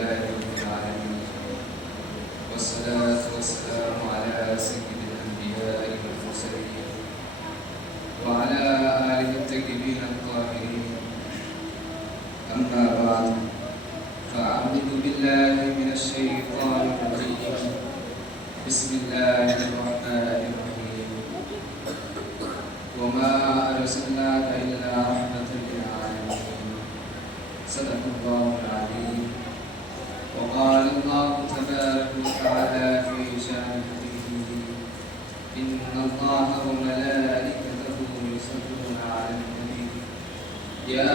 لله رب العالمين والصلاة والسلام على سيد الأنبياء والمرسلين وعلى آله الطيبين الطاهرين أما بعد فأعوذ بالله من الشيطان الرجيم بسم الله الرحمن الرحيم وما أرسلناك إلا رحمة للعالمين صدق الله العليم وقال الله تبارك وتعالى في شأنه إن الله وملائكته يصلون على النبي يا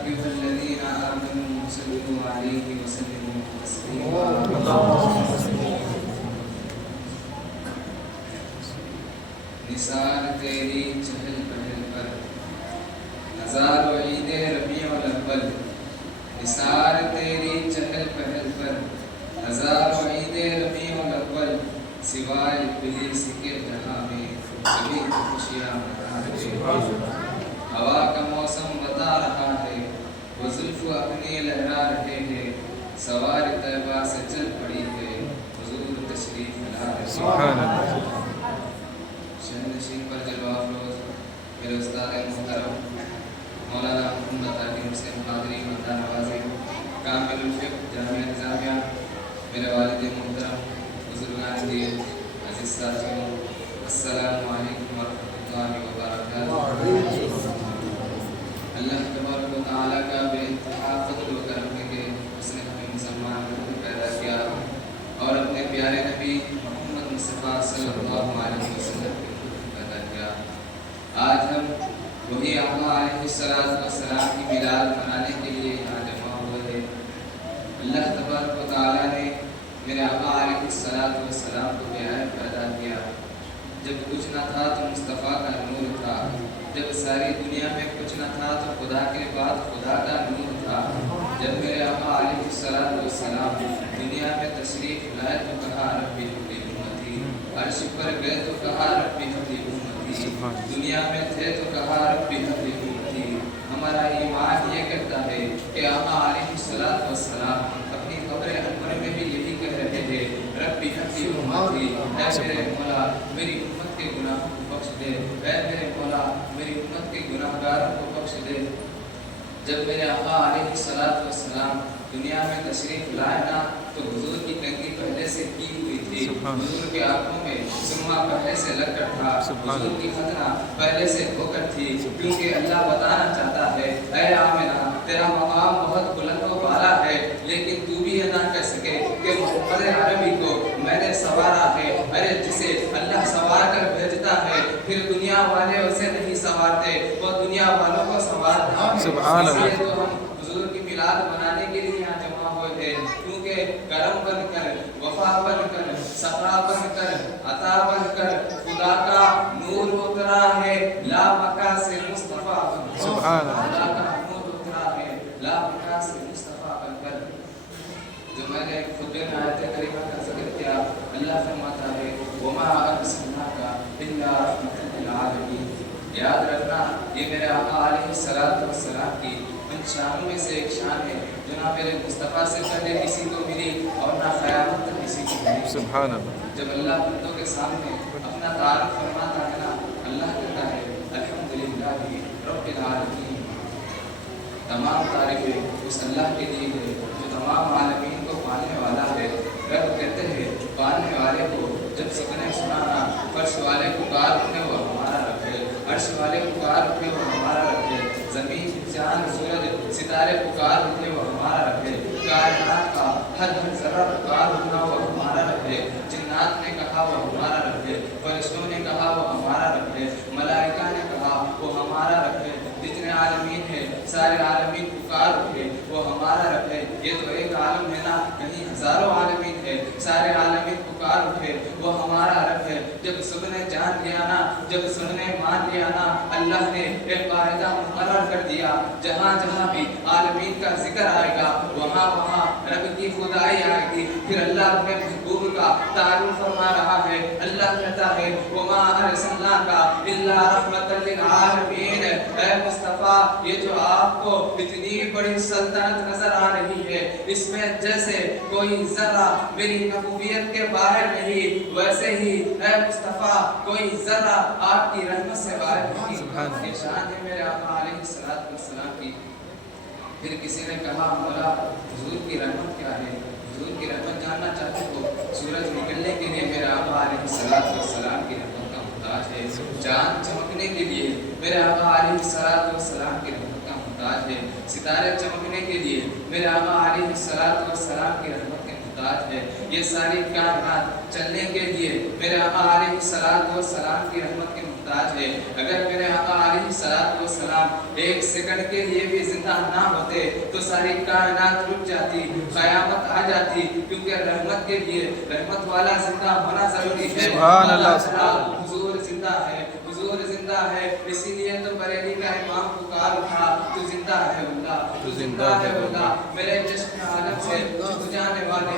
أيها الذين آمنوا صلوا عليه وسلموا تسليما نثار تیری چہل پہل پر ہزار عید ربیع الاول نثار تیری چہل پہل پر ہزار عید ربیع الاول سوائے ابلیس کے جہاں میں کبھی خوشیاں منا رہے ہوا کا موسم بتا رہا ہے وہ زلف اپنی لہرا رہے ہیں سوار طیبہ سے چل پڑی ہے حضور تشریف لا رہے سبحان اللہ شہنشین پر جلوہ افروز میرے استاد محترم مولانا محمد طاہر حسین قادری مدہ نوازی کامل الفقہ جامعہ نظامیہ میرے والد محترم بزرگان دین عزیز ساتھیوں السلام علیکم ورحمۃ اللہ وبرکاتہ اللہ تبارک و تعالیٰ کا بے انتہا فضل و کرم ہے کہ اس نے ہمیں مسلمان کو پیدا کیا اور اپنے پیارے نبی محمد مصطفیٰ صلی اللہ علیہ وسلم آج ہم وہی آقا علیہ السلام کی میلاد منانے کے لیے یہاں جمع ہوئے ہیں اللہ تبارک و تعالیٰ نے میرے آقا علیہ السلام کو بیعت پیدا کیا جب کچھ نہ تھا تو مصطفیٰ کا نور تھا جب ساری دنیا میں کچھ نہ تھا تو خدا کے بعد خدا کا نور تھا جب میرے آقا علیہ السلام دنیا میں تشریف لائے تو کہا ربی حبلی امتی عرش پر گئے تو کہا ربی حبلی امتی دنیا میں تھے تو کہا ربی حبلی امتی ہمارا ایمان یہ کہتا ہے کہ آقا علیہ السلام اپنی قبر انور میں بھی یہی کہہ رہے تھے ربی حبلی امتی اے میرے مولا میری امت کے گناہوں کو بخش دے اے میرے مولا میری امت کے گناہ گاروں کو بخش دے جب میرے آقا علیہ السلام دنیا میں تشریف لائے نا تو حضور کی کنگھی پہلے سے کی ہوئی تھی حضور کے آنکھوں میں سرما پہلے سے لگ کر تھا حضور کی ختنہ پہلے سے ہو کر تھی کیونکہ اللہ بتانا چاہتا ہے اے آمنہ تیرا مقام بہت بلند و بالا ہے لیکن تو بھی یہ نہ کہہ سکے کہ محمد عربی کو میں نے سوارا ہے ارے جسے اللہ سوار کر بھیجتا ہے پھر دنیا والے اسے نہیں سوارتے وہ دنیا والوں کو سوارتا ہے سبحان اللہ اس لیے تو ہم حضور کی میلاد منانے کے لیے یہاں جمع ہوئے تھے کیونکہ کرم بن کر وفا بن کر صفا بن کر عطا بن کر خدا کا نور اترا ہے لا مکہ سے مصطفیٰ بن کر سبحان اللہ خدا کا نور اترا ہے لا مکہ سے مصطفیٰ بن کر جو میں نے خطبے میں آیت کریمہ کا ذکر کیا اللہ فرماتا ہے وما ارسلناک الا رحمۃ للعالمین یاد رکھنا یہ میرے آقا علیہ السلام کی ان شانوں میں سے ایک شان ہے جو نہ میرے مصطفیٰ سے پہلے کسی کو ملی اور نہ قیامت تک کسی کو ملی سبحان اللہ جب اللہ بندوں کے سامنے اپنا تعارف فرماتا ہے نا اللہ کہتا ہے الحمدللہ رب العالمین تمام تعریفیں اس اللہ کے لیے ہے جو تمام عالمین کو پالنے والا ہے رب کہتے ہیں پالنے والے کو جب سکنے سنانا فرش والے پکار اٹھے وہ ہمارا رب ہے عرش والے پکار اٹھے وہ ہمارا رب ہے زمین چاند سورج ستارے پکار اٹھے وہ ہمارا رب ہے کائنات کا ہر ذرہ پکار اٹھنا وہ ہمارا رب ہے جنات نے کہا وہ ہمارا رب ہے فرشتوں نے کہا وہ ہمارا رب ہے ملائکہ نے کہا وہ ہمارا رب ہے جتنے عالمین ہیں سارے عالمین پکار اٹھے وہ ہمارا رب ہے یہ تو ایک عالم ہے نا کہیں ہزاروں عالمین ہے سارے عالمین پکار اٹھے وہ ہمارا رب ہے جب سب نے جان لیا نا جب سب نے مان لیا نا اللہ نے ایک قاعدہ مقرر کر دیا جہاں جہاں بھی عالمین کا ذکر آئے گا وہاں وہاں رب کی خدائی آئے گی پھر اللہ اپنے محبوب کا तारुफ फरमा रहा है। अल्लाह कहता है वमा अरसलनाका इल्ला रहमतल लिल आलमीन। ऐ मुस्तफा, ये जो आपको इतनी बड़ी सल्तनत नजर आ रही है, इसमें जैसे कोई जरा मेरी नबूवियत के बाहर नहीं, वैसे ही ऐ मुस्तफा कोई जरा आपकी रहमत से बाहर नहीं। ये शान है मेरे आका अलैहिस्सलातु वस्सलाम की। फिर किसी ने कहा मौला हुजूर की रहमत क्या है? हुजूर की रहमत जानना चाहते हो? सूरज निकलने के लिए मेरे आका अलैहिस्सलातु वस्सलाम की रहमत का मुहताज है। चांद चमकने के लिए मेरे आका अलैहिस्सलातु वस्सलाम की रहमत का मुहताज है। सितारे चमकने के लिए मेरे आका अलैहिस्सलातु वस्सलाम की रहमत के मुहताज है। ये सारी कायनात चलने के लिए मेरे आका अलैहिस्सलातु वस्सलाम की रहमत के मुहताज है। अगर मेरे आका अलैहिस्सलातु वस्सलाम एक सेकंड के लिए भी जिंदा ना होते तो सारी कायनात रुक जाती, कयामत आ जाती, क्योंकि रहमत के लिए रहमत वाला जिंदा होना जरूरी है। सुभान अल्लाह। हुजूर जिंदा है, हुजूर जिंदा है, इसीलिए तो बरेली का इमाम पुकार उठा, तू जिंदा है अल्लाह, तू जिंदा है अल्लाह। मेरे जिस्म आलम से छूट जाने वाले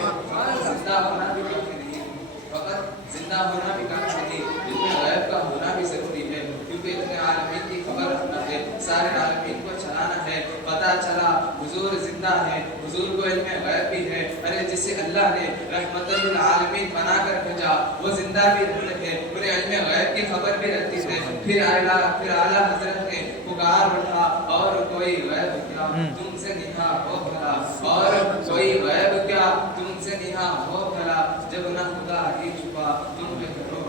जिंदा होना भी काफी नहीं, फकत जिंदा होना भी काफी नहीं, इतने गैब का होना भी जरूरी है, क्योंकि इतने आलमीन की खबर रखना है, सारे आलमीन को चलाना है। पता चला हुजूर जिंदा है, हुजूर को इल्म गैब भी है। अरे जिसे अल्लाह ने रहमतुल लिल आलमीन बनाकर भेजा वो जिंदा भी रहते हैं, उन्हें इल्म गैब की खबर भी रहती है। फिर आला हजरत ने पुकार उठा और कोई गैब क्या तुमसे निहा हो भला, और कोई गैब क्या तुमसे निहा हो भला, जब ना खुदा ही छुपा तुम पे करो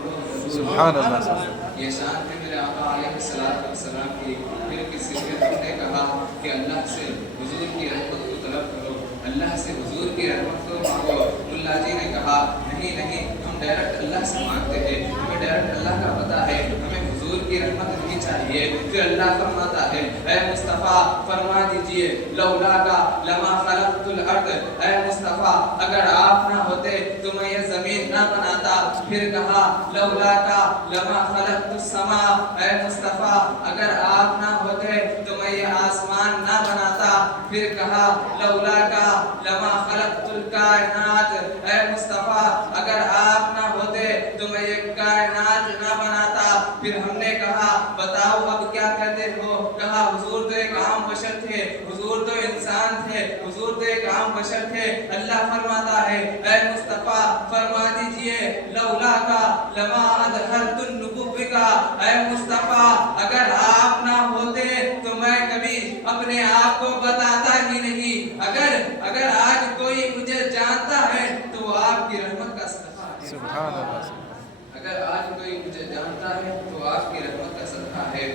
सुभान अल्लाह। ये शान है मेरे आका अलैहिस्सलातु वस्सलाम की। फिर किसी ने कहा कि अल्लाह से हुजूर की रहमत को तलब करो, अल्लाह से हुजूर की रहमत को मांगो। मुल्ला जी ने कहा नहीं नहीं, हम डायरेक्ट अल्लाह से मांगते हैं, हमें डायरेक्ट अल्लाह का पता है, हमें हुजूर की रहमत नहीं चाहिए। फिर अल्लाह फरमाता है ऐ मुस्तफ़ा फरमा दीजिए लौला का लमा खलक़तुल अर्द। ऐ मुस्तफ़ा अगर आप ना होते तो मैं ये जमीन ना बनाता। फिर कहा लौला का लमा खलक़तुस समा। ऐ मुस्तफ़ा अगर आप ना होते तो मैं ये आसमान ना बनाता। फिर कहा लौला का लमा खलक़तुल कायनात। ऐ मुस्तफ़ा अगर आप ना होते तो मैं ये कायनात ना बनाता। फिर हमने कहा बताओ अब क्या कहते हो? कहा हुजूर तो एक आम बशर थे, हुजूर तो इंसान थे, हुजूर तो एक आम बशर थे। अल्लाह फरमाता है ऐ मुस्तफ़ा फरमा दीजिए लौला का लमा अदहरतुन नुबुव्विका। ऐ मुस्तफ़ा अगर आप ना होते तो मैं कभी अपने आप को बताता ही नहीं। अगर आज कोई मुझे जानता है तो वो आपकी रहमत का सदका है। सुभान अल्लाह। अगर आज कोई मुझे जानता है तो आपकी रहमत का सदका है।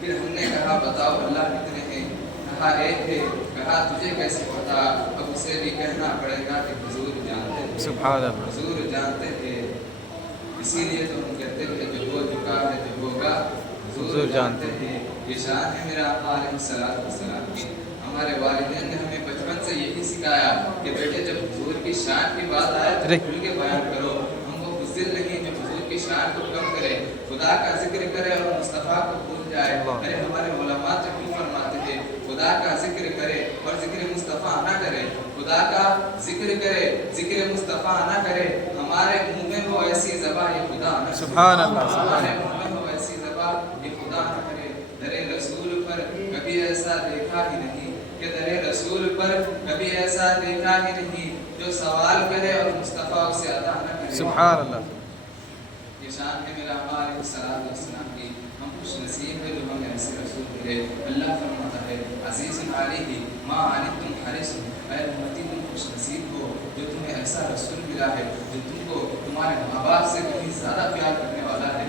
फिर हमने कहा बताओ अल्लाह कितने हैं? कहा एक है। कहा तुझे कैसे पता? अब उसे भी कहना पड़ेगा कि हुजूर जानते थे, सुभान अल्लाह, हुजूर जानते थे। इसीलिए तो हम कहते हैं जो हो चुका है जो होगा हुजूर जानते हैं। ये शान है मेरा आका अलैहिस्सलातु वस्सलाम की। हमारे वालिदैन ने हमें बचपन से यही सिखाया कि बेटे जब हुजूर की शान की बात आए तो खुल के बयान करो। हमको बुज़दिल नहीं जो हुजूर की शान को कम करे, खुदा का जिक्र करे और मुस्तफ़ा को भूल जाए। अरे हमारे उलमा तो क्यों फरमाते थे खुदा का जिक्र करे और जिक्र मुस्तफ़ा ना करे, खुदा का जिक्र करे जिक्र मुस्तफ़ा ना करे। हमारे मुंह में हो ऐसी ज़बान ये खुदा ना, सुभान अल्लाह, हमारे मुंह में हो ऐसी ज़बान ये खुदा ना करे। दरे रसूल पर कभी ऐसा देखा ही नहीं कि दरे रसूल पर कभी ऐसा देखा ही नहीं जो सवाल करे और मुस्तफ़ा उसे अता न करे। सुभान अल्लाह। ये शान है मेरा आका अलैहिस्सलातु वस्सलाम की। हम खुश नसीब है जो हमें ऐसे रसूल मिले। अल्लाह फरमाता है अज़ीज़ुन अलैहि मा अनितुम हरीसुन। ऐ उम्मती तुम खुश नसीब हो जो तुम्हें ऐसा रसूल मिला है जो तुमको तुम्हारे माँ बाप से कहीं ज़्यादा प्यार करने वाला है,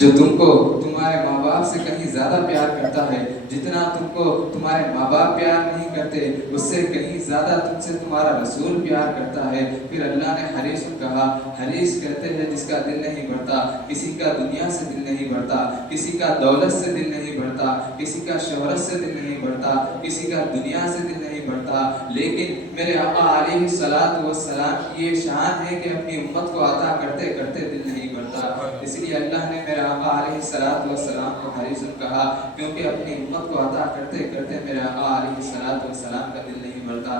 जो तुमको तुम्हारे माँ बाप से कहीं ज़्यादा प्यार करता है। जितना तुमको तुम्हारे माँ बाप प्यार नहीं करते उससे कहीं ज़्यादा तुमसे तुम्हारा रसूल प्यार करता है। फिर अल्लाह ने हरीस कहा। हरीस कहते हैं जिसका दिल नहीं भरता, किसी का दुनिया से दिल नहीं भरता, किसी का दौलत से दिल नहीं भरता, किसी का शोहरत से दिल नहीं भरता, किसी का दुनिया से दिल नहीं भरता। लेकिन मेरे आका अलैहिस्सलातु वस्सलाम की ये शान है कि अपनी उम्मत को अता करते करते दिल नहीं भरता। इसलिए अल्लाह ने मेरे आका अलैहिस्सलातु वस्सलाम को हरीस कहा, क्योंकि अपनी उम्मत को अता करते करते मेरे आका अलैहिस्सलातु वस्सलाम का दिल नहीं भरता।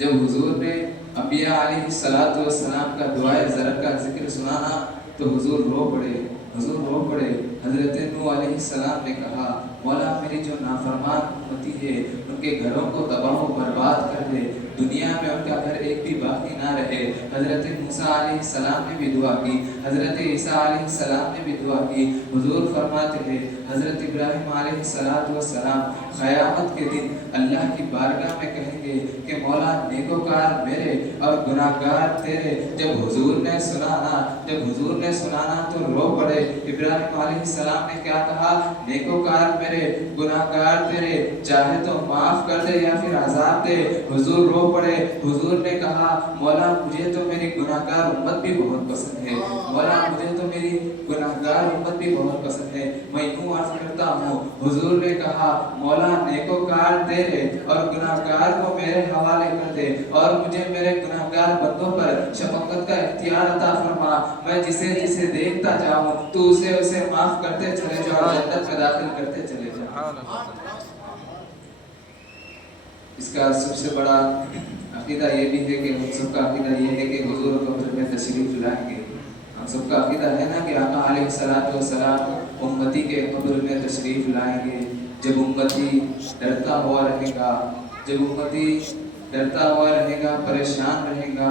जब हुजूर ने انبیاء علیہ السلام کا دعائے ذرا کا ذکر سنانا تو حضور رو پڑے، حضور رو پڑے۔ حضرت نوح علیہ السلام نے کہا مولا میری جو نافرمان امتی ہے ان کے گھروں کو تباہ و برباد کر دے، دنیا میں ان کا گھر ایک بھی باقی نہ رہے۔ حضرت موسیٰ علیہ السلام نے بھی دعا کی، حضرت عیسیٰ علیہ السلام نے بھی دعا کی۔ حضور فرماتے ہیں حضرت ابراہیم علیہ السلام قیامت کے دن اللہ کی بارگاہ میں کہیں گے کہ مولا نیکوکار میرے اور گناہگار تیرے۔ جب حضور نے سنانا تو رو پڑے۔ ابراہیم علیہ السلام نے کیا کہا؟ نیکوکار میرے، گناہگار تیرے، چاہے تو معاف کر دے یا پھر عذاب دے۔ حضور رو پڑے۔ حضور نے کہا مولا مجھے تو میری گناہگار امت بھی بہت پسند ہے، مولا مجھے تو میری گناہگار امت بھی بہت پسند ہے، میں یوں عرض کرتا ہوں۔ حضور نے کہا مولا نیکوکار تیرے اور گناہگار کو میرے حوالے کر دے اور مجھے میرے گناہگار بندوں پر شفقت کا اختیار عطا فرما۔ میں جسے جسے دیکھتا جاؤں تو اسے معاف کرتے چلے جاؤ اور جنت میں داخل کرتے چلے جاؤ۔ اس کا سب سے بڑا عقیدہ یہ بھی ہے کہ ہم سب کا عقیدہ یہ ہے کہ حضور قبر میں تشریف لائیں گے۔ ہم سب کا عقیدہ ہے نا کہ آقا علیہ السلام امتی کے قبر میں تشریف لائیں گے۔ جب امتی ڈرتا ہوا رہے گا، پریشان رہے گا،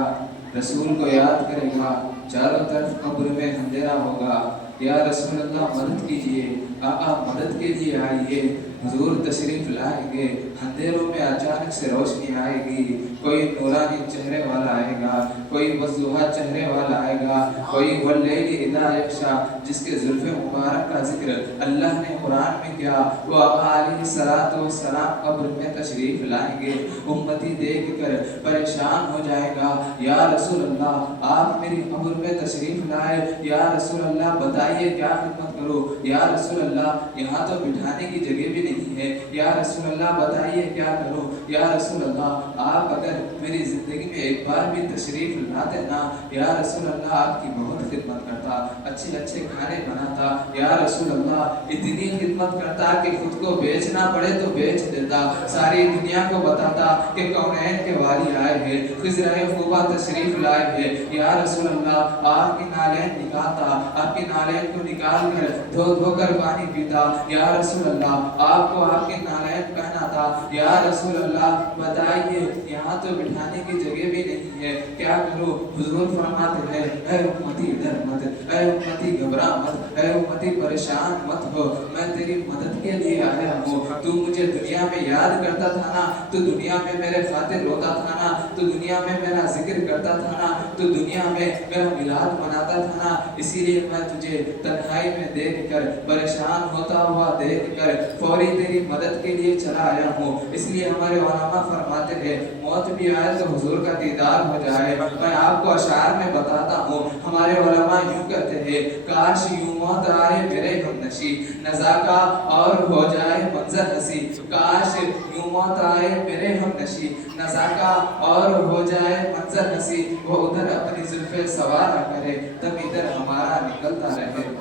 رسول کو یاد کرے گا، چاروں طرف قبر میں اندھیرا ہوگا، یا رسول اللہ مدد کیجئے، آقا مدد کے لیے آئیے۔ حضور تشریف لائیں گے، اندھیروں میں اچانک سے روشنی آئے گی، کوئی نورانی چہرے والا آئے گا، کوئی وضوحا چہرے والا آئے گا، کوئی واللیل اذا یغشی، جس کے زلف مبارک کا ذکر اللہ نے قرآن میں کیا، وہ آقا علیہ السلام قبر میں تشریف لائیں گے۔ امتی دیکھ کر پریشان ہو جائے گا، یا رسول اللہ آپ میری قبر میں تشریف لائے، یا رسول اللہ بتائیے کیا خدمت کرو، یا رسول اللہ یہاں تو بٹھانے کی جگہ بھی نہیں ہے، یا رسول اللہ بتائیے کیا کرو، یا رسول اللہ آپ اگر میری زندگی میں ایک بار بھی تشریف لاتے نا، یا رسول اللہ آپ کی بہت خدمت کرتا، اچھے اچھے کھانے بناتا، یا رسول اللہ اتنی خدمت کرتا کہ خود کو بیچنا پڑے تو بیچ دیتا، ساری دنیا کو بتاتا کہ کونین کے والی آئے ہیں، خضر خوبہ تشریف لائے ہیں، یا رسول اللہ آپ کی نالین نکالتا، آپ کی نالین کو نکال کر دھو کر پانی پیتا، یا رسول اللہ آپ کو آپ کی نالین پہناتا، یا رسول اللہ بتائیے یہاں تو بٹھانے کی جگہ بھی نہیں ہے، کیا کرو؟ حضور فرماتے ہیں اے امتی ڈر مت، اے امتی گھبرا مت، اے امتی پریشان مت ہو، میں تیری مدد کے لیے آیا ہوں۔ تو مجھے دنیا میں یاد کرتا تھا نا، تو دنیا میں میرے خاطر روتا تھا نا، تو دنیا میں میرا ذکر کرتا تھا نا، تو دنیا میں میرا میلاد مناتا تھا نا، اسی لیے میں تجھے تنہائی میں دیکھ کر، پریشان ہوتا ہوا دیکھ کر فوری تیری مدد کے لیے چلا آیا ہوں۔ اس لیے ہمارے علماء فرماتے ہیں موت بھی آئے تو حضور کا دیدار ہو جائے۔ میں آپ کو اشعار میں بتاتا ہوں، ہمارے علماء یوں کہتے ہیں کاش یوں موت آئے میرے ہم نشی، نزاکا اور ہو جائے منظر ہنسی، کاش یوں موت آئے میرے ہم نشی، نزاکا اور ہو جائے منظر ہنسی، وہ ادھر اپنی زلفیں سوار نہ کرے تب ادھر ہمارا نکلتا رہے۔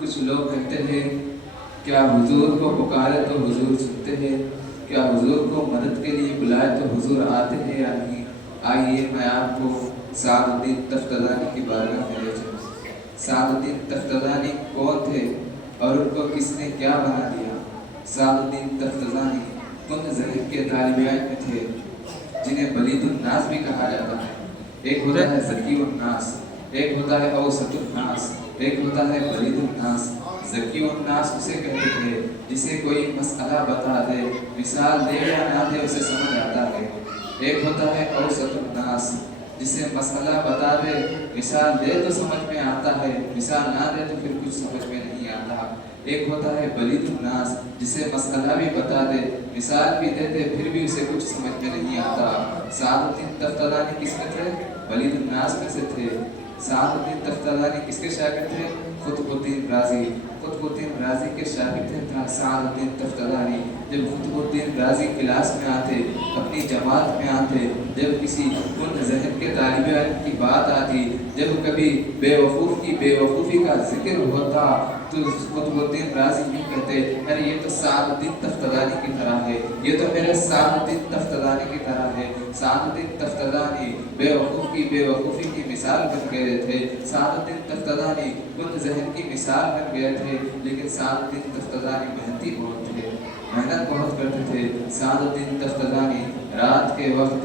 کچھ لوگ کہتے ہیں کیا حضور کو پکارے تو حضور سنتے ہیں، کیا حضور کو مدد کے لیے بلائے تو حضور آتے ہیں یا نہیں؟ آئیے میں آپ کو سعد الدین تفتزانی کی بارگاہ میں لے چلوں۔ سعد الدین تفتزانی کون تھے اور ان کو کس نے کیا بنا دیا؟ سعد الدین تفتزانی ان ذہن کے طالب علم میں تھے جنہیں بلید الناس بھی کہا جاتا ہے۔ ایک ہوتا ہے ذکی الناس، ایک ہوتا ہے اوسط الناس، ایک ہوتا ہے بلید الناس۔ ذکی الناس اسے کہتے تھے جسے کوئی مسئلہ بتا دے، مثال دے یا نہ دے اسے سمجھ آتا ہے۔ ایک ہوتا ہے اوسط الناس، جسے مسئلہ بتا دے، مثال دے تو سمجھ میں آتا ہے، مثال نہ دے تو پھر کچھ سمجھ میں نہیں آتا۔ ایک ہوتا ہے بلید الناس، جسے مسئلہ بھی بتا دے، مثال بھی دے دے پھر بھی اسے کچھ سمجھ میں نہیں آتا۔ سعد الدین تفتزانی کس میں تھے؟ بلید الناس میں سے تھے۔ سعد الدین تفتزانی کس کے شاگرد تھے؟ قطب الدین رازی۔ قطب الدین رازی کے شاگرد تھے سعد الدین تفتزانی۔ جب قطب الدین رازی کلاس میں آتے، اپنی جماعت میں آتے، جب کسی ان ذہن کے طالب علم کی بات آتی، جب کبھی بے وقوف کی بے وقوفی کا ذکر ہوتا تو قطب الدین رازی یوں کہتے ارے یہ تو سعد الدین تفتزانی کی طرح ہے، یہ تو میرے سعد الدین تفتزانی کی طرح ہے۔ सादुद्दीन तफ्तानी बेवकूफ़ी की मिसाल बन गए थे, सादुद्दीन तफ्तानी बुलंद ज़हन की मिसाल बन गए थे, लेकिन सादुद्दीन तफ्तानी मेहनती बहुत थे, मेहनत बहुत करते थे। सादुद्दीन तफ्तानी रात के वक्त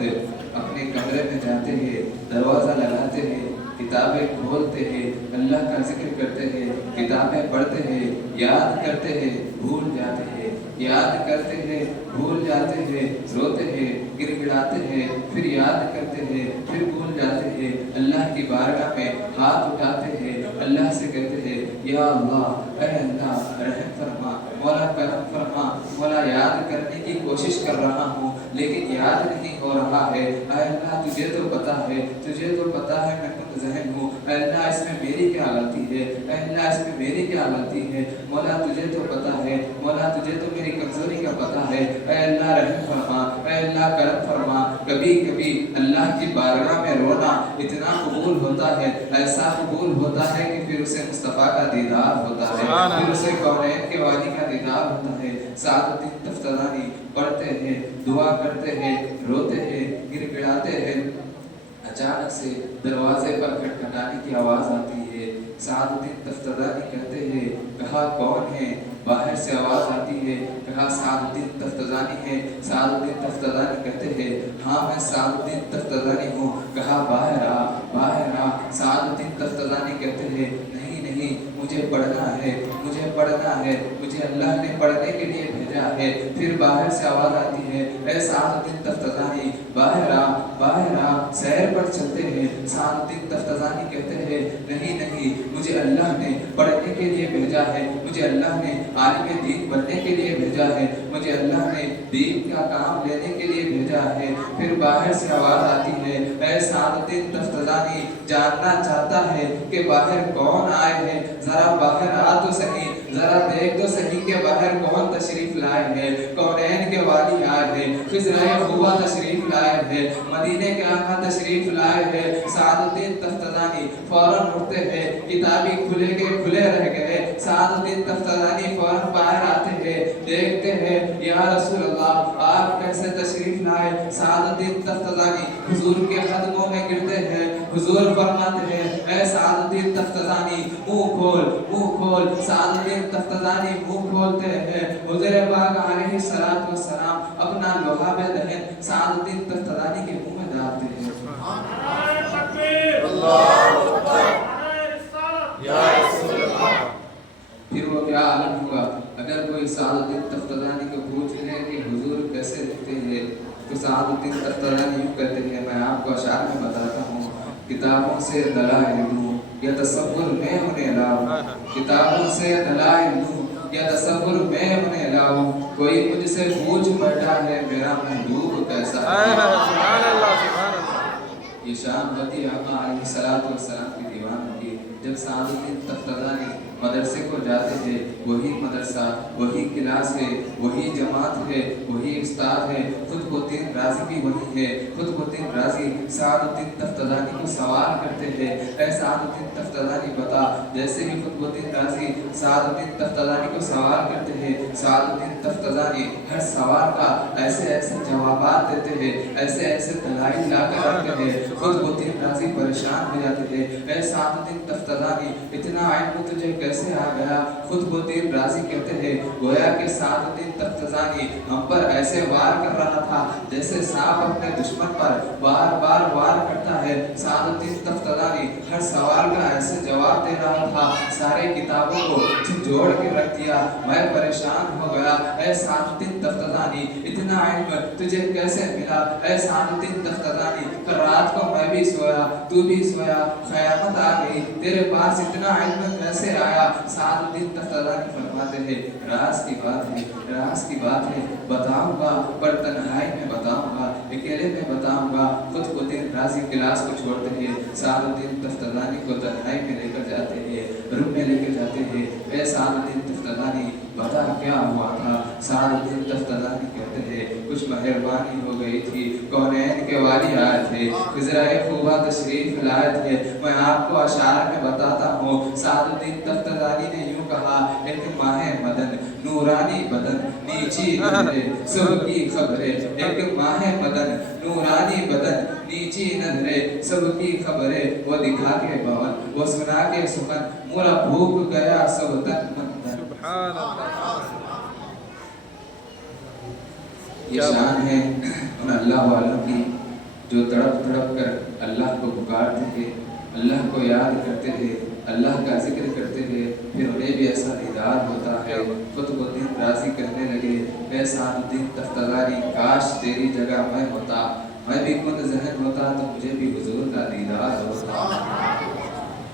अपने कमरे में जाते हैं, दरवाज़ा लगाते हैं, किताबें खोलते हैं, अल्लाह का जिक्र करते हैं, किताबें पढ़ते हैं, याद करते हैं, भूल जाते हैं, याद करते हैं, भूल जाते हैं, रोते हैं, गिड़गिड़ाते हैं, फिर याद करते हैं, फिर भूल जाते हैं, अल्लाह की बारगाह में हाथ उठाते हैं, अल्लाह से कहते हैं या अल्लाह, ऐ अल्लाह रहम फरमा, मौला करम फरमा, मौला याद करने की कोशिश कर रहा हूँ लेकिन याद नहीं हो रहा है, ऐ अल्लाह तुझे तो पता है, तुझे तो पता है मैं खुद ज़हन हूँ, ऐ अल्लाह इसमें मेरी क्या गलती है, ऐ अल्लाह इसमें मेरी क्या गलती है, मौला तुझे तो पता है, मौला तुझे तो मेरी कमज़ोरी का पता है, ऐ अल्लाह रहम फरमा, ऐ अल्लाह करम फरमा। कभी कभी अल्लाह की बारगाह में रोना इतना कबूल होता है, ऐसा कबूल होता है कि फिर उसे मुस्तफ़ा का दीदार होता है, फिर उसे कौनैन के वाली का दीदार होता है। सादुद्दीन तफ्तानी पढ़ते हैं, दुआ करते हैं, रोते हैं, गिड़गिड़ाते हैं, अचानक से दरवाजे पर खटखटाने की आवाज़ आती है। सादुद्दीन तफ्तानी कहते हैं कहा कौन है, बाहर से आवाज़ आती है, कहा सादुद्दीन तफ्तानी है। सादुद्दीन तफ्तानी कहते हैं हाँ मैं सादुद्दीन तफ्तानी हूँ, कहा बाहर आ, बाहर आ। सादुद्दीन तफ्तानी कहते हैं नहीं नहीं मुझे पढ़ना है, मुझे पढ़ना है, मुझे अल्लाह ने पढ़ने के लिए भेजा है। फिर बाहर से आवाज़ आती है ऐ सादुद्दीन तफ्तानी बाहर आ, बाहर आ, सैर पर चलते हैं। सादुद्दीन तफ्तानी कहते हैं नहीं नहीं मुझे अल्लाह ने पढ़ने के लिए भेजा है, मुझे अल्लाह ने आलिम दीन बनने के लिए भेजा है, मुझे अल्लाह ने दीन का काम लेने के लिए भेजा है। फिर बाहर से आवाज़ आती है ऐ सादुद्दीन तफ्तानी जानना चाहता है कि बाहर कौन आए हैं, ज़रा बाहर आ तो सही, ज़रा देख तो सही कि बाहर कौन तशरीफ लाए हैं। कौनैन के वाली आए हैं, खिज़राए हुआ तशरीफ लाए हैं, मदीने के आका तशरीफ लाए हैं। सादुद्दीन तफ्तानी फौरन उठते हैं, किताबी खुले के खुले रह गए। सादुद्दीन तफ्तानी फौरन बाहर आते हैं, देखते हैं या रसूल अल्लाह आप कैसे तशरीफ लाए। सादुद्दीन तफ्तानी हुजूर के कदमों में गिरते हैं, हुजूर फरमाते हैं ऐ सादुद्दीन तफ्तानी मुंह खोल, मुंह खोल। सादुद्दीन तफ्तानी मुंह खोलते हैं, हुजूर पाक अलैहिस्सलातु वस्सलाम अपना लोहाबे दहन सादुद्दीन तफ्तानी के मुंह में डालते हैं। अल्लाहु अकबर, या रसूल अल्लाह। फिर वो क्या आलम हुआ अगर कोई सादुद्दीन तफ्तानी को पूछ ले कि हुजूर कैसे दिखते हैं, तो सादुद्दीन तफ्तानी यूँ कहते हैं मैं आपको अशार में बताता हूँ, किताबों से दलाइल दूँ या तसव्वुर में उन्हें लाऊं, किताबों से दलाइल दूँ या तसव्वुर में उन्हें लाऊं। कोई मुझसे पूछ बैठा है मेरा महबूब कैसा है। ये शाम बती आका अलैहिस्सलातु वस्सलाम की दीवान की। जब सादुद्दीन तफ्तानी मदरसे को जाते थे, वही मदरसा, वही क्लास है, वही जमात है, वही उस्ताद है, खुतबुद्दीन राजी भी वही है। खुतबुद्दीन राजी सादुद्दीन तफ्तानी को सवाल करते हैं ऐ सादुद्दीन तफ्तानी बता। जैसे ही खुतबुद्दीन राजी सादुद्दीन तफ्तानी को सवाल करते हैं, सादुद्दीन तफ्तानी हर सवाल का ऐसे ऐसे जवाबात देते हैं, ऐसे ऐसे दलाइल लाकर रखते हैं। खुतबुद्दीन राजी परेशान हो जाते थे ऐ सादुद्दीन तफ्तानी इतना इल्म तुझे कैसे आ गया। खुतबुद्दीन राजी कहते हैं गोया कि सादुद्दीन तफ्तानी हम पर ऐसे वार कर रहा था जैसे सांप अपने दुश्मन पर बार बार वार करता है। सादुद्दीन तफ्तानी हर सवाल का ऐसे जवाब दे रहा था, सारे किताबों को झिझोड़ के रख दिया। मैं परेशान हो गया ऐ सादुद्दीन तफ्तानी इतना इल्म तुझे कैसे मिला। ऐ सादुद्दीन तफ्तानी रात को मैं भी सोया, तू भी सोया, क़यामत आ गई, तेरे पास इतना इल्म कैसे आया। सादुद्दीन तफ्तानी फरमाते हैं राज की बात है, राज की बात है, बताऊंगा पर तन्हाई में बताऊंगा, अकेले में बताऊंगा। खुतबुद्दीन राजी क्लास को छोड़ते हैं, सादुद्दीन तफ्तानी को तन्हाई में लेकर जाते हैं, रूम में लेकर जाते हैं। ऐ सादुद्दीन तफ्तानी बता क्या हुआ था। सादुद्दीन तफ्तानी कहते हैं कुछ मेहरबानी हो गई थी, कौनैन के वाली आए थे, खिज़राए खूबा तशरीफ लाए थे, मैं आपको अशार में बताता हूँ। सादुद्दीन तफ्तानी ने यूँ कहा एक माह मदन नूरानी बदन नीची नजरे सबकी खबरे, एक माह मदन नूरानी बदन नीची नजरे सबकी खबरे, वो दिखा के भवन वो सुना के सुखन मोरा भूख गया सब तन मन धन। ये शान है उन अल्लाह वालों की जो तड़प तड़प कर अल्लाह को पुकारते थे, अल्लाह को याद करते थे, अल्लाह का जिक्र करते थे, फिर उन्हें भी ऐसा दीदार होता है। कुतुबुद्दीन राजी कहने लगे, ऐ सानुद्दीन तख्तागारी, काश तेरी जगह मैं होता, मैं भी खुद ज़हन होता तो मुझे भी हुजूर का दीदार होता,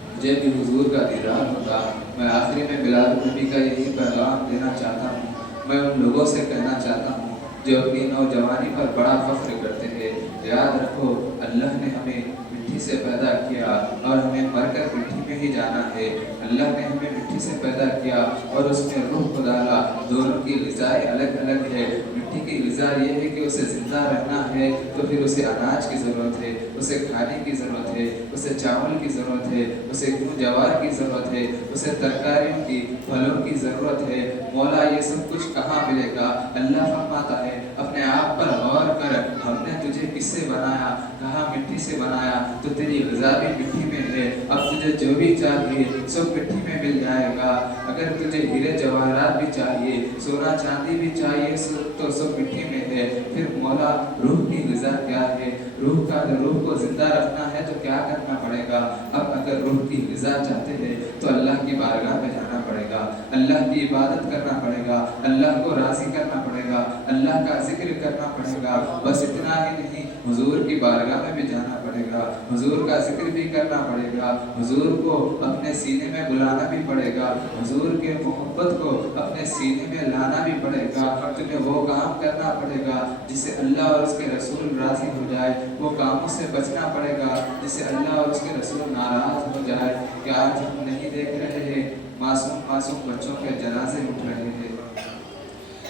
मुझे भी हुजूर का दीदार होता। मैं आखिरी में बिलाल नबी का यही पैगाम देना चाहता हूँ। मैं उन लोगों से कहना चाहता हूँ जो अपनी नौजवानी पर बड़ा फख्र करते थे, याद रखो अल्लाह ने हमें मिट्टी से पैदा किया और हमें मरकर मिट्टी में ही जाना है। अल्लाह ने हमें मिट्टी से पैदा किया और उसमें रूह को डाला, दोनों की ग़िज़ाएं अलग अलग है। मिट्टी की ग़िज़ा ये है कि उसे ज़िंदा रहना है तो फिर उसे अनाज की ज़रूरत है, उसे खाने की ज़रूरत है, उसे चावल की ज़रूरत है, उसे गेहूं जवार की ज़रूरत है, उसे तरकारियों की फलों की ज़रूरत है। मौला ये सब कुछ कहाँ मिलेगा? अल्लाह फरमाता है अपने आप पर गौर कर, हमने तुझे किससे बनाया? कहा मिट्टी से बनाया, तो तेरी ग़िज़ा भी मिट्टी में है। अब तुझे जो भी चाहिए सब मिट्टी में मिल जाएगा। अगर तुझे हीरे जवाहरात भी चाहिए, सोना चांदी भी चाहिए तो सब मिट्टी में है। फिर मौला रूह की ग़िज़ा क्या है? रूह को जिंदा रखना है तो क्या करना पड़ेगा? अब अगर रूह की ग़िज़ा चाहते हैं तो अल्लाह की बारगाह में जाना पड़ेगा, अल्लाह की इबादत करना पड़ेगा, अल्लाह को राज़ी करना पड़ेगा, अल्लाह का जिक्र करना पड़ेगा। बस इतना ही नहीं, हुजूर की बारगाह में भी जाना पड़ेगा, हुजूर का जिक्र भी करना पड़ेगा, हुजूर को अपने सीने में बुलाना भी पड़ेगा, हुजूर के मोहब्बत को अपने सीने में लाना भी पड़ेगा। तुम्हें वो काम करना पड़ेगा जिससे अल्लाह और उसके रसूल राज़ी हो जाए, वो कामों से बचना पड़ेगा जिससे अल्लाह और उसके रसूल नाराज़ हो जाए। क्या आज हम नहीं देख रहे हैं मासूम मासूम बच्चों के जनाजे उठ रहे हैं?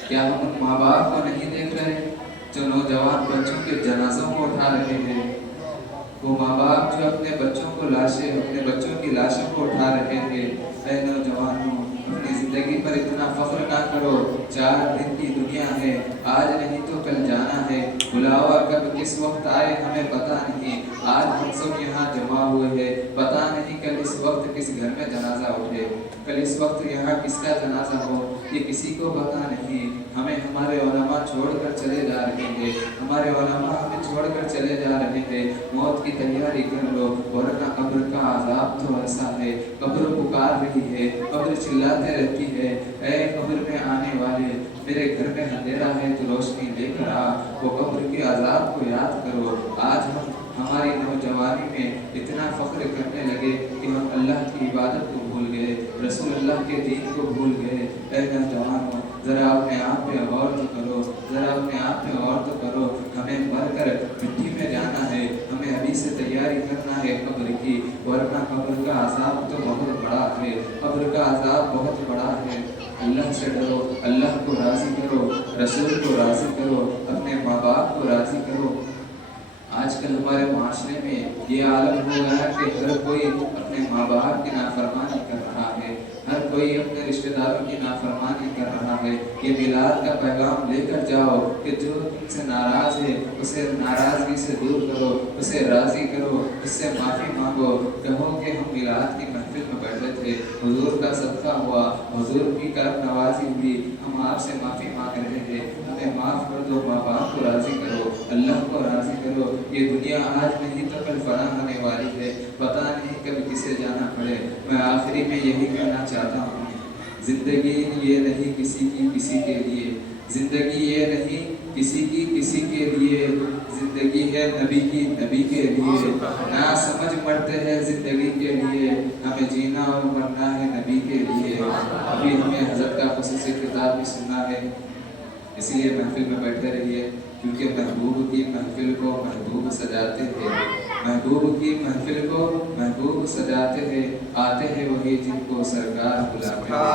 क्या हम उन माँ बाप को नहीं देख रहे जो नौजवान बच्चों के जनाजों को उठा रहे हैं? वो माँ बाप जो अपने बच्चों की लाशों को उठा रहे थे। ऐ नौजवानों, अपनी ज़िंदगी पर इतना फख्र ना करो। 4 दिन की दुनिया है, आज नहीं तो कल जाना है। बुलावा कब किस वक्त आए हमें पता नहीं। आज हम सब यहाँ जमा हुए हैं, पता नहीं कल इस वक्त किस घर में जनाजा उठे, कल इस वक्त यहाँ किसका जनाजा हो, ये किसी को पता नहीं। हमें हमारे उलमा छोड़कर चले जा रहे हैं, हमारे उलमा हमें छोड़कर चले जा रहे हैं। मौत की तैयारी कर लो, वरना कब्र का अज़ाब तो ऐसा है। कब्र पुकार रही है, कब्र चिल्लाते रहती है, ऐ कब्र में आने वाले, मेरे घर में अंधेरा है तो रोशनी लेकर आ। वो कब्र के अज़ाब को याद करो। आज हम हमारी नौजवानी में इतना फख्र करने लगे कि हम अल्लाह की इबादत को भूल गए, रसूल अल्लाह के दीन को भूल गए। ऐ नौजवानों, ज़रा अपने आप पे गौर तो करो, ज़रा अपने आप पे गौर तो करो। हमें मरकर मिट्टी में जाना है, हमें अभी से तैयारी करना है कब्र की, वरना कब्र का अज़ाब तो बहुत बड़ा है, कब्र का अज़ाब बहुत बड़ा है। अल्लाह से डरो, अल्लाह को राज़ी करो, रसूल को राज़ी करो, अपने माँ बाप को राज़ी करो। आजकल हमारे माशरे में ये आलम हो गया है कि हर कोई अपने माँ बाप की नाफरमानी कर रहा है, हर कोई अपने रिश्तेदारों की नाफरमानी कर रहा है। ये मिलाद का पैगाम लेकर जाओ कि जो तुमसे नाराज़ है उसे नाराज़गी से दूर करो, उसे राज़ी करो, उससे माफ़ी मांगो। कहो कि हम मिलाद की महफिल में बैठे थे, हुजूर का सदका हुआ, हुजूर की करम नवाजी हुई, हम आपसे माफ़ी मांग रहे थे, हमें माफ़ कर दो। माँ बाप को राज़ी करो, अल्लाह को राज़ी करो। ये दुनिया आज नहीं तो कल फना होने वाली है, पता नहीं कब किसे जाना पड़े। मैं आखिरी में यही कहना चाहता हूँ, ज़िंदगी ये नहीं किसी की किसी के लिए, ज़िंदगी ये नहीं किसी की किसी के लिए, ज़िंदगी है नबी की नबी के लिए। ना समझ मरते हैं ज़िंदगी के लिए, हमें जीना और मरना है नबी के लिए। अभी हमें हज़रत का खुसूसी खिताब भी सुनना है, इसीलिए महफिल में बैठे रहिए, क्योंकि महबूब की महफिल को महबूब सजाते हैं, महबूब की महफिल को महबूब सजाते हैं, आते हैं वही जिनको सरकार बुलाते हैं।